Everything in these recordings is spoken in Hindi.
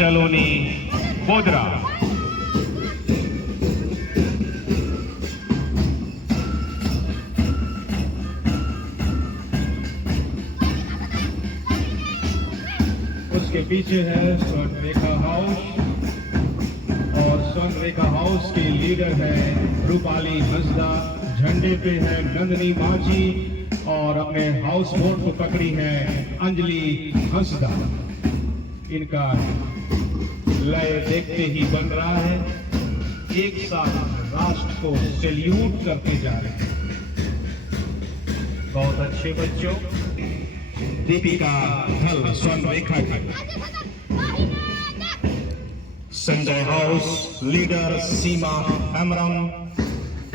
शलोनी बोदरा। उसके पीछे है स्वर्ण रेखा हाउस और स्वर्ण रेखा हाउस के लीडर है रूपाली हंसदा। झंडे पे है नंदनी माझी और अपने हाउस बोट को पकड़ी है अंजलि हंसदा। इनका लय देखते ही बन रहा है। एक साथ राष्ट्र को सैल्यूट करते जा रहे हैं। बहुत अच्छे बच्चों। दीपिका धल स्वर्ण रेखा की। संजय हाउस लीडर सीमा हेमरम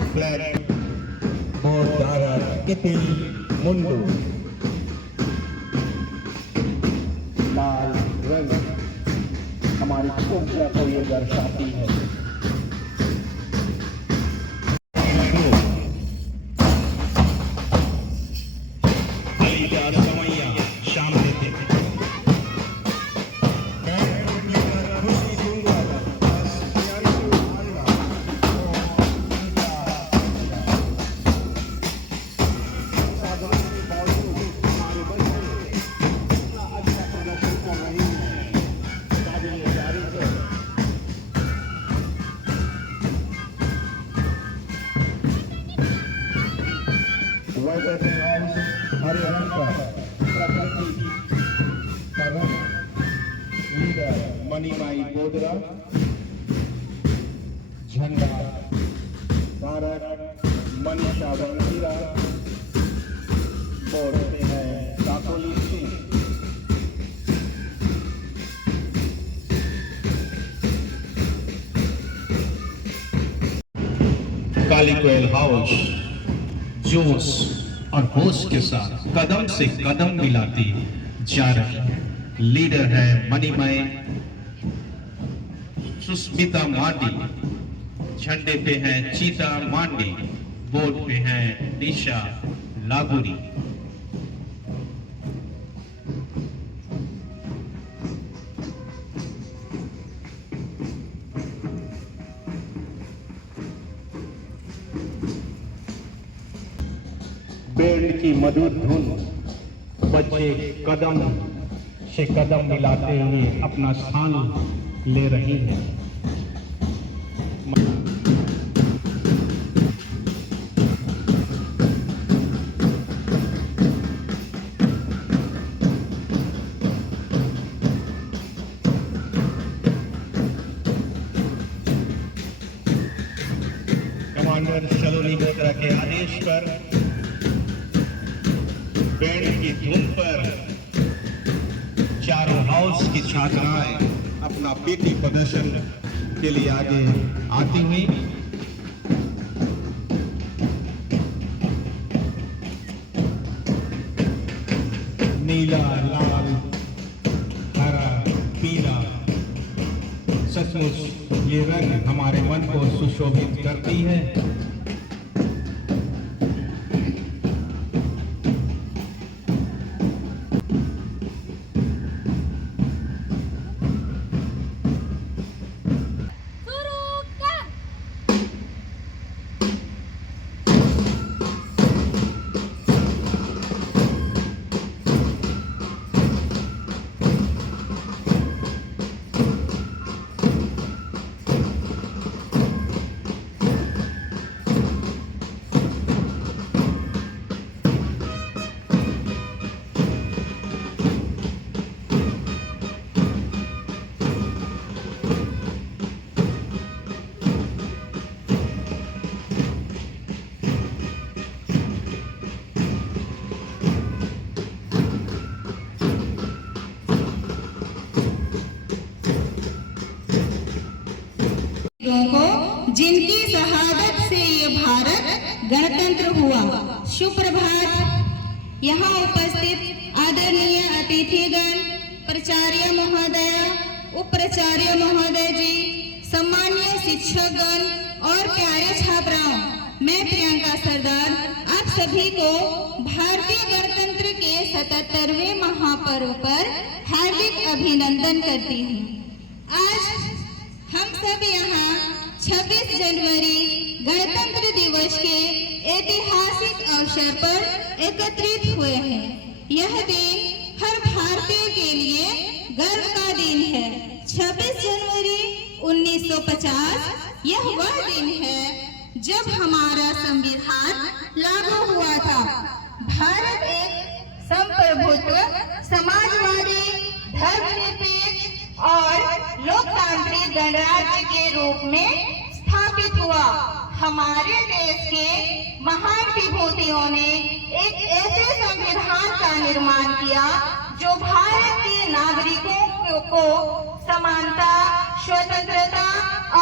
फ्लैग बोधारा कितिल मुंडू। लाल रंग हमारी ऊर्जा को ये दर्शाती है। शाम देते हरे रंग का प्रकृति कदम लीडर मणिमाई बोदरा। झंडा भारत मनीषा वंशीरा। बोर्ड पे है काकोली सिंह। कालीकोयल हाउस जोश और होश के साथ कदम से कदम मिलाती जा रही। लीडर है मणिमय सुस्मिता मांडी। झंडे पे है चीता मांडी। बोर्ड पे है निशा लागुरी। बैंड की मधुर धुन। बच्चे कदम से कदम मिलाते हुए अपना स्थान ले रही हैं। कमांडर शलोनी बोदरा के आदेश पर बैंड की धुन पर चारों हाउस की छात्राएं अपना पीटी प्रदर्शन के लिए आगे आती हुई। नीला लाल हरा पीला सचमुच ये रंग हमारे मन को सुशोभित करती है। को जिनकी शहादत से ये भारत गणतंत्र हुआ। सुप्रभात। यहाँ उपस्थित आदरणीय अतिथिगण, प्राचार्य महोदया, उप प्राचार्य महोदय जी, सम्मानीय शिक्षकगण और प्यारे छात्राओं, मैं प्रियंका सरदार आप सभी को भारतीय गणतंत्र के 77वें महापर्व पर हार्दिक अभिनंदन करती हूँ। आज हम सब यहाँ 26 जनवरी गणतंत्र दिवस के ऐतिहासिक अवसर पर एकत्रित हुए हैं। यह दिन हर भारतीय के लिए गर्व का दिन है। 26 जनवरी 1950 यह वह दिन है जब हमारा संविधान लागू हुआ था। भारत एक संप्रभुत्व, समाजवादी, धर्मनिरपेक्ष और लोकतांत्रिक गणराज्य के रूप में स्थापित हुआ। हमारे देश के महान विभूतियों ने एक ऐसे संविधान का निर्माण किया जो भारत के नागरिकों को समानता, स्वतंत्रता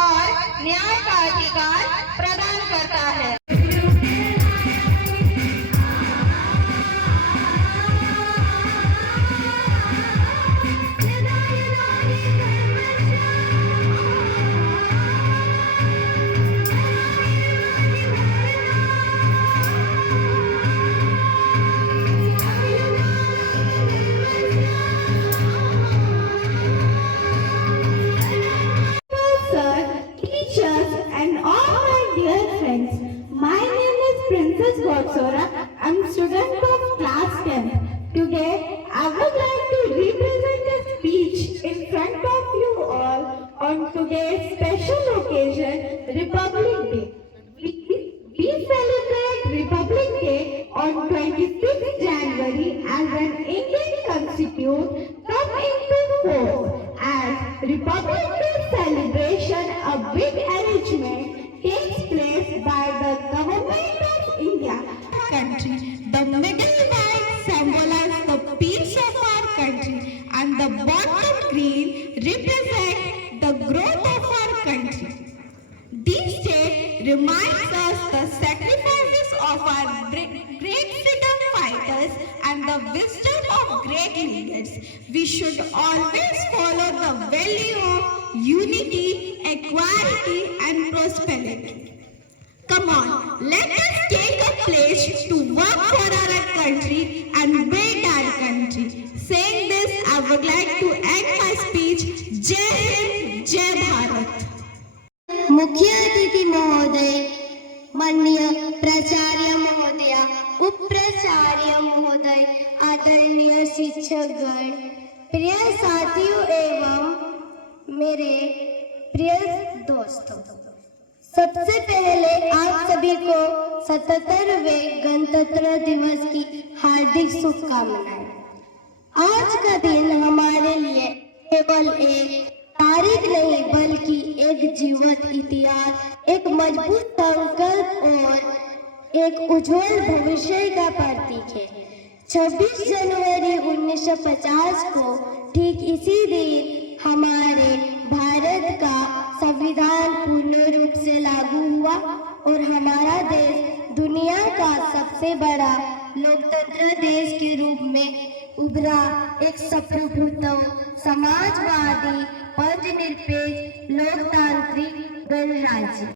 और न्याय का अधिकार प्रदान करता है। I'm student of class 10. Today, I would like to represent a speech in front of you all on today's special occasion, Republic Day. We celebrate Republic Day on 26th January as an Indian Constitution come into force. As Republic Day celebration, a big arrangement takes place by the Government of India. Country. The middle line symbolizes the peace of our country and the bottom green represents the growth of our country. This state reminds us the sacrifices of our great freedom fighters and the wisdom of great leaders. We should always follow the value of unity, equality and prosperity. Come on, let us take a pledge to work for our country and build our country. Saying this, I would like to end my speech. Jai Hind, Jai Bharat. मुख्य अतिथि महोदय, माननीय प्राचार्य महोदया, उप प्राचार्य महोदय, आदरणीय शिक्षकगण, प्रिय साथियों एवं मेरे प्रिय दोस्तों, सबसे पहले आप सभी को 77वें गणतंत्र दिवस की हार्दिक शुभकामनाएं। आज का दिन हमारे लिए केवल एक तारीख नहीं बल्कि एक जीवंत इतिहास, एक मजबूत संकल्प और एक उज्जवल भविष्य का प्रतीक है। 26 जनवरी 1950 को ठीक इसी दिन हमारे भारत का संविधान पूर्ण रूप से लागू हुआ और हमारा देश दुनिया का सबसे बड़ा लोकतंत्र देश के रूप में उभरा। एक संप्रभुत्व, समाजवादी, धर्मनिरपेक्ष, लोकतांत्रिक गणराज्य।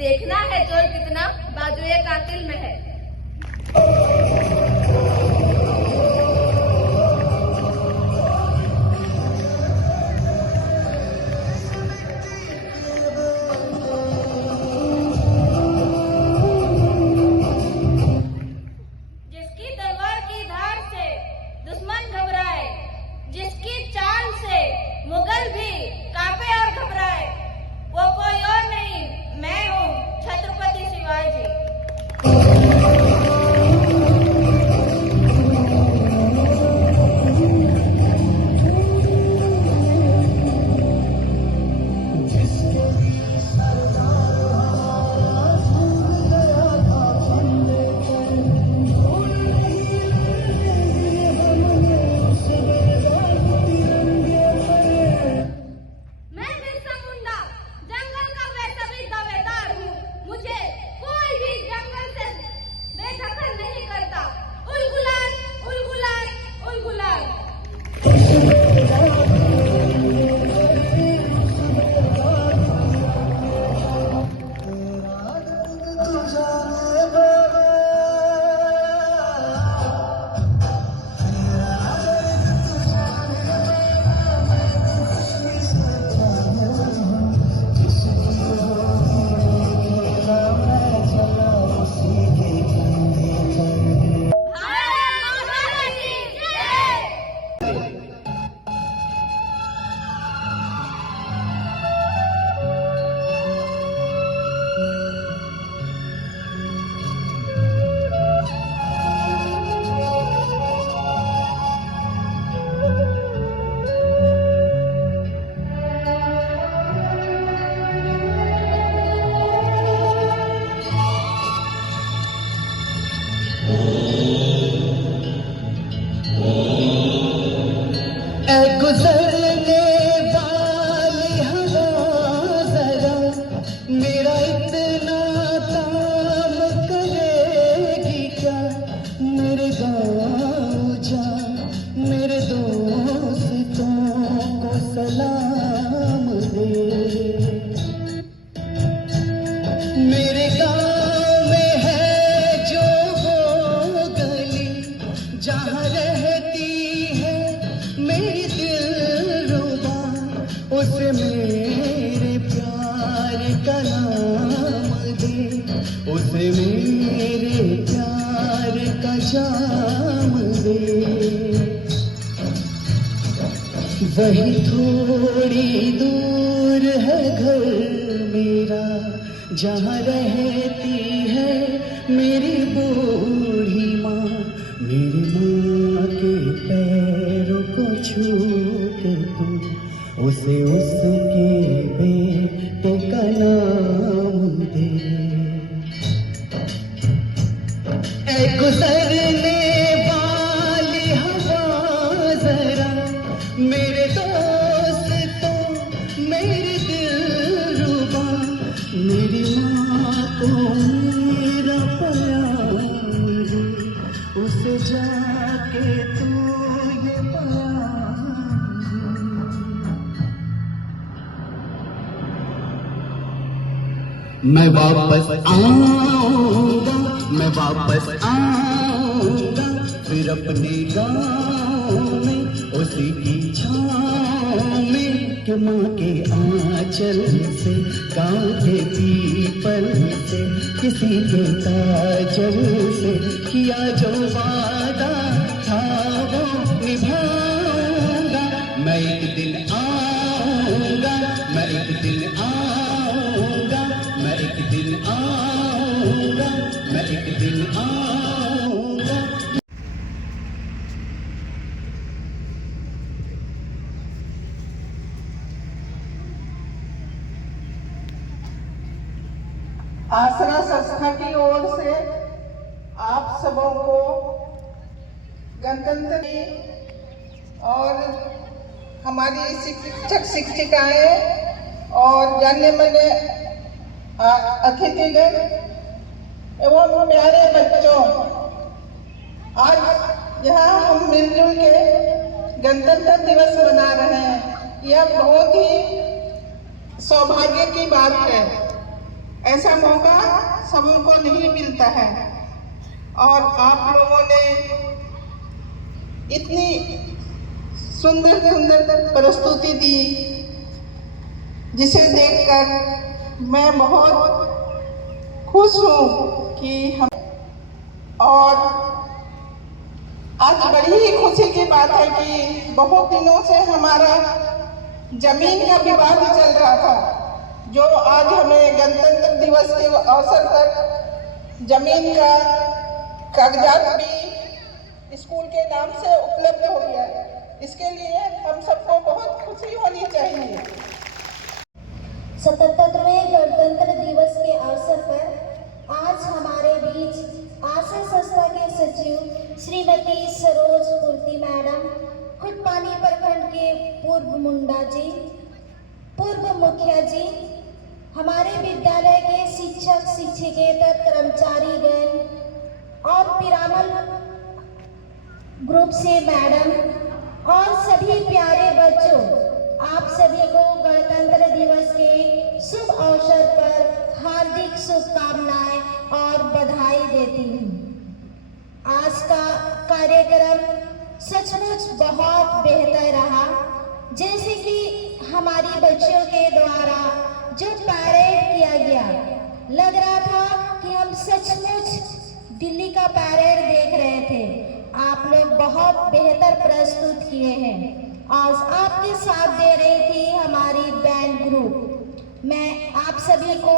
देखना है जोर कितना बाजुए कातिल में है। गुजरने वाली हवा जरा मेरा इतना काम करेगी क्या, मेरे गाँव जा मेरे दोस्तों को सलाम दे। मेरे गाँव में है जो वो गली जहाँ रहती है मेरी दिलरुबा, उसे मेरे प्यार का नाम दे, उसे मेरे प्यार का जाम दे। वही थोड़ी दूर है घर मेरा जहाँ रहती है मेरी बूढ़ी माँ, मेरी माँ के पैरों को छू के तू उसे उसके बेटे का नाम दे। ऐ गुजरने वाली हवा जरा मेरे दोस्तों मेरी दिलरुबा, मेरी माँ को मेरा प्याम दे, उसे जाके तू ये प्याम दे। मैं वापस आऊंगा, मैं वापस आऊंगा, फिर अपने गाँव में उसी की छाँव में, कि माँ के आंचल से गाँव के पीपल से किसी के काजल से किया जो वादा था वो निभाऊंगा। मैं एक दिन आऊंगा, मैं एक दिन आऊंगा, मैं एक दिन आऊंगा, मैं एक दिन आऊंगा। आसरा संस्था की ओर से आप सबों को गणतंत्र की और हमारी शिक्षक शिक्षिकाएं और जाने माने अतिथिगण एवं प्यारे बच्चों, आज यहाँ हम मिलजुल के गणतंत्र दिवस मना रहे हैं। यह बहुत ही सौभाग्य की बात है, ऐसा मौका सबको नहीं मिलता है। और आप लोगों ने इतनी सुंदर सुंदर प्रस्तुति दी, जिसे देखकर मैं बहुत खुश हूँ कि हम, और आज बड़ी ही खुशी की बात है कि बहुत दिनों से हमारा जमीन का विवाद चल रहा था, जो आज हमें गणतंत्र दिवस के अवसर पर जमीन का कागजात भी स्कूल के नाम से उपलब्ध हो गया है। इसके लिए हम सबको बहुत खुशी होनी चाहिए। 77वें गणतंत्र दिवस के अवसर पर आज हमारे बीच आशा संस्था के सचिव श्रीमती सरोज पूर्ति मैडम, खुटपानी प्रखंड के पूर्व मुंडा जी, पूर्व मुखिया जी, हमारे विद्यालय के शिक्षक शिक्षिकेतर कर्मचारीगण और पिरामल ग्रुप से मैडम और सभी प्यारे बच्चों, आप सभी को गणतंत्र दिवस के शुभ अवसर पर हार्दिक शुभकामनाएं और बधाई देती हूँ। आज का कार्यक्रम सचमुच बहुत बेहतर रहा। जैसे कि हमारी बच्चियों के द्वारा जो पैरेड किया गया, लग रहा था कि हम सचमुच दिल्ली का पैरेड देख रहे थे। आप लोग बहुत बेहतर प्रस्तुत किए हैं। आज आपके साथ दे रही थी हमारी बैंड ग्रुप। मैं आप सभी को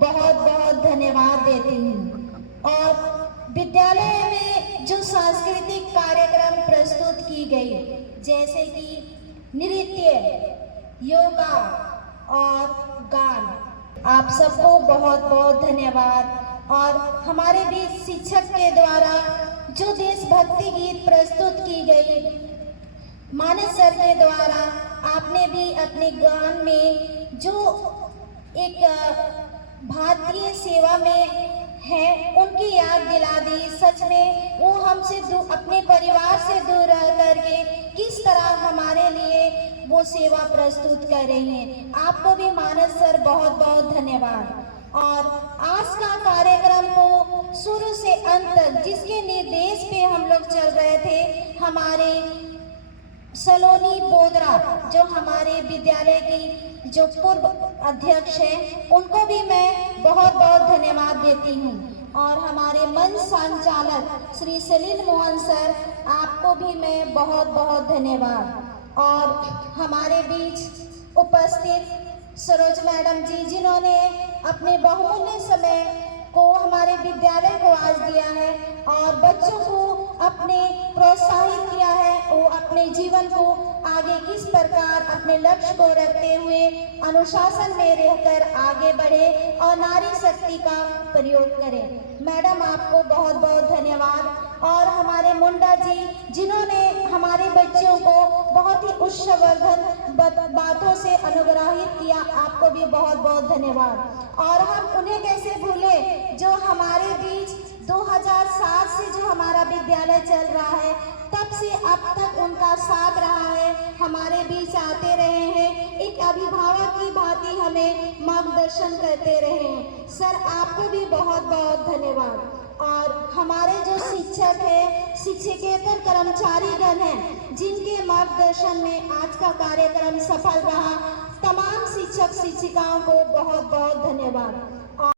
बहुत बहुत धन्यवाद देती हूँ। और विद्यालय में जो सांस्कृतिक कार्यक्रम प्रस्तुत की गई, जैसे कि नृत्य, योगा और गान, आप सबको बहुत बहुत धन्यवाद। और हमारे बीच शिक्षक के द्वारा जो देशभक्ति गीत प्रस्तुत की गई, मानस सर के द्वारा आपने भी अपने गान में जो एक भारतीय सेवा में है उनकी याद दिला दी। सच में वो हमसे अपने परिवार से दूर रह करके किस तरह हमारे लिए वो सेवा प्रस्तुत कर रही हैं। आपको भी मानस सर बहुत बहुत धन्यवाद। और आज का कार्यक्रम को शुरू से अंत तक जिसके निर्देश पे हम लोग चल रहे थे, हमारे सलोनी बोदरा जो हमारे विद्यालय की जो पूर्व अध्यक्ष हैं, उनको भी मैं बहुत बहुत धन्यवाद देती हूँ। और हमारे मंच संचालक श्री सलील मोहन सर, आपको भी मैं बहुत बहुत धन्यवाद। और हमारे बीच उपस्थित सरोज मैडम जी, जिन्होंने अपने बहुमूल्य समय को हमारे विद्यालय को आज दिया है और बच्चों को अपने प्रोत्साहित किया है, वो अपने जीवन को आगे किस प्रकार अपने लक्ष्य को रखते हुए अनुशासन में रहकर आगे बढ़े और नारी शक्ति का प्रयोग करें। मैडम, आपको बहुत बहुत धन्यवाद। और हमारे मुंडा जी, जिन्होंने हमारे बच्चों को बहुत ही उत्साहवर्धन बातों से अनुग्रहित किया, आपको भी बहुत बहुत धन्यवाद। और हम उन्हें कैसे भूले जो हमारे बीच 2007 से जो हमारा विद्यालय चल रहा है, तब से अब तक उनका साथ रहा है, हमारे बीच आते रहे हैं, एक अभिभावक की भांति हमें मार्गदर्शन करते रहे हैं। सर, आपको भी बहुत बहुत धन्यवाद। और हमारे जो शिक्षक हैं, शिक्षकेतर कर्मचारीगण हैं, जिनके मार्गदर्शन में आज का कार्यक्रम सफल रहा, तमाम शिक्षक शिक्षिकाओं को बहुत बहुत धन्यवाद।